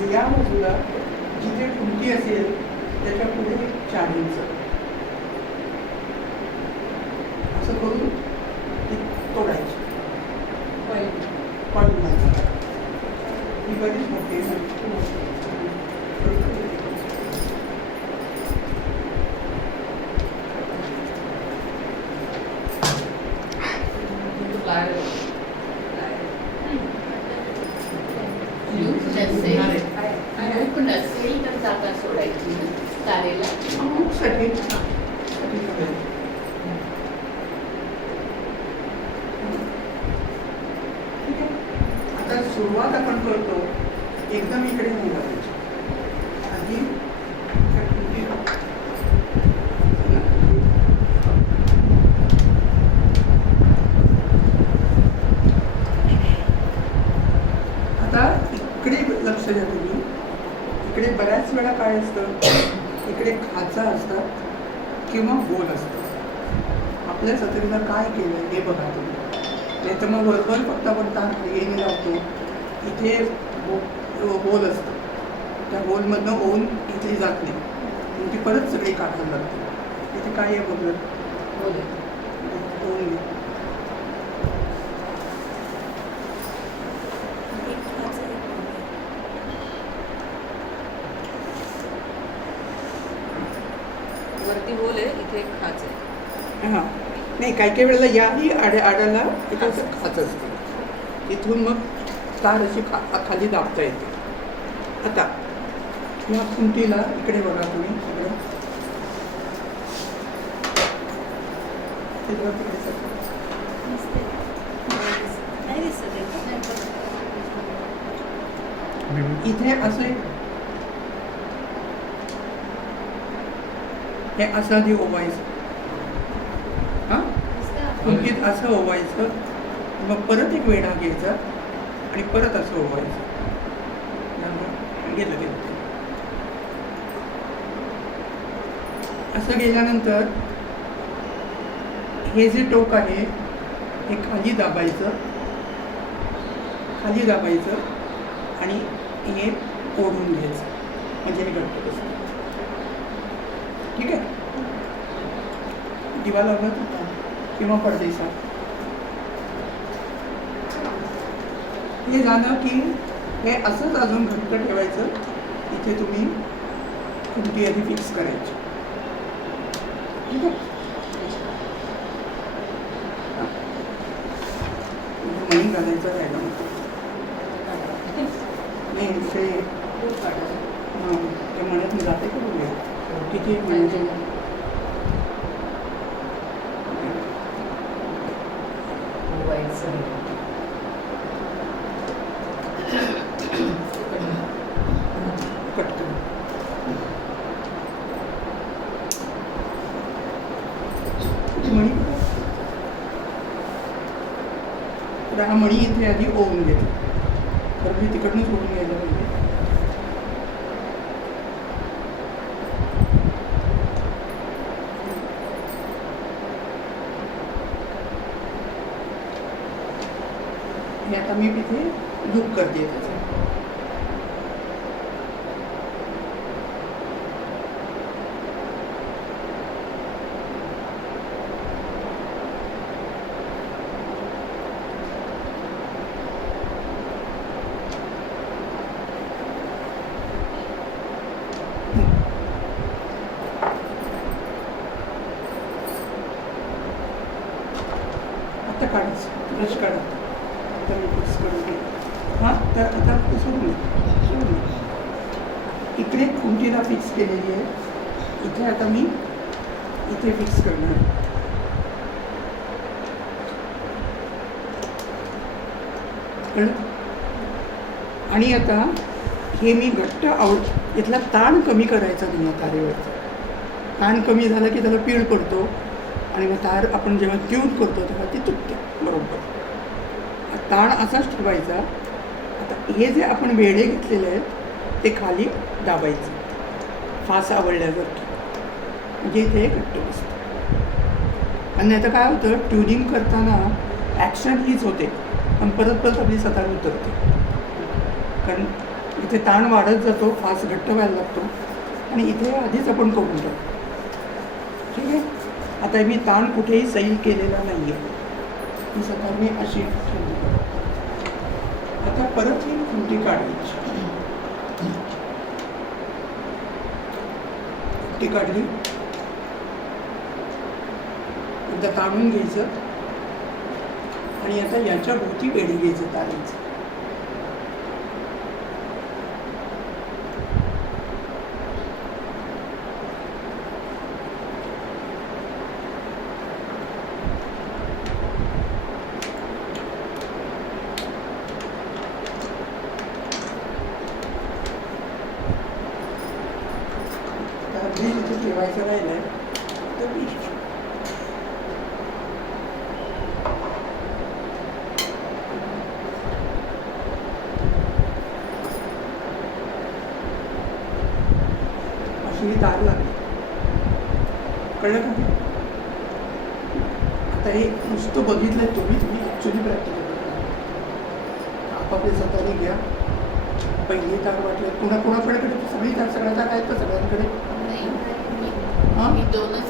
आणि या बाजूला जिथे खुंटी असेल त्याच्या पुढे 4 इंच असं करून ती तोडायची. कॉईल घालायची. ही बरीच मोठी आहे. जागा सोडायची तारेला साठी आता सुरुवात आपण करतो एकदम इकडे नाही घालायची. आधी आता इकडे लक्ष द्या तुम्ही. इकडे बऱ्याच वेळा काय असतं, इकडे खाचा असतात किंवा गोल असतं. आपल्या सत्रीला काय केलं हे बघा तुम्ही. नाही तर मग बरोबर फक्त आपण तार हे लावतो. इथे होल असतं, त्या होलमधनं होऊन इथे जात नाही, मग ती परत सगळी काढायला लागते. इथे काय आहे बघलं होल. वरती होल आहे, इथे एक खाच आहे. हां नाही, काही काही वेळेला याही आडाला इथे असं खाच असते. इथून मग तार अशी खाली दाबता येते. आता या खुंटीला इकडे बघा तुम्ही. इथे असे हे असं आधी ओवायचं. हां खुंटीत असं ओवायचं, मग परत एक वेढा घ्यायचा आणि परत असं ओवायचं. गेलं गेलं असं गेल्यानंतर हे जे टोक आहे हे खाली दाबायचं, खाली दाबायचं आणि हे ओढून घ्यायचं, म्हणजे हे घट्ट बसतं. ठीक आहे. दिवा लागत होता किंवा पडदेसा हे झालं की हे असंच अजून घट्ट ठेवायचं. इथे तुम्ही खुंटी आधी फिक्स करायची. ठीक आहे. मणी घालायचं राहिलं नाही ते हां ते म्हणत मी जाते का बघूया किती म्हणजे पटकन मणी. तर हा मणी इथे आधी ओवून घेतो. तर मी तिकडनंच ओवून घ्यायला पाहिजे. हे आता मी तिथे लूप करते त्याचं. आता काढायचं, ब्रश काढा. आता मी फिक्स करून घे. हां तर आता सोडून इकडे खुंटीला फिक्स केलेली आहे. इथे आता मी इथे फिक्स करणार. कळलं. आणि आता हे मी घट्ट यातला ताण कमी करायचा नाही. तारेवरचा ताण कमी झाला की त्याला पीळ पडतो आणि मग तार आपण जेव्हा ट्यून करतो तेव्हा ती तुटते. बरोबर ताण असाच ठेवायचा. आता हे जे आपण वेढे घेतलेले आहेत ते खाली दाबायचे फास आवडल्यासारखी, म्हणजे इथे घट्ट बसतं. आणि आता काय होतं, ट्युनिंग करताना ॲक्शन हीच होते पण परत परत आपली सतार उतरते. कारण इथे ताण वाढत जातो, फास घट्ट व्हायला लागतो आणि इथे आधीच आपण करून टाकतो. ठीक आहे. आता मी ताण कुठेही सैल केलेला नाही आहे, ही स्वतः मी अशी ठेवली. आता परत ही खुंटी काढायची. खुंटी काढली, एकदा काढून घ्यायचं आणि आता याच्या भोवती वेडी घ्यायचं तारेचं. अगदी तिथे ठेवायचं राहिलं तर अशी ही तार लागली. कळलं का? आता हे नुसतं बघितलं तुम्ही ॲक्च्युली प्रॅक्टिकल आपापल्या स्वतःने घ्या. पहिली तार वाटलं कोणाकडे सगळी तार, सगळ्या तार आहेत का सगळ्यांकडे? नाही हां मी दोनच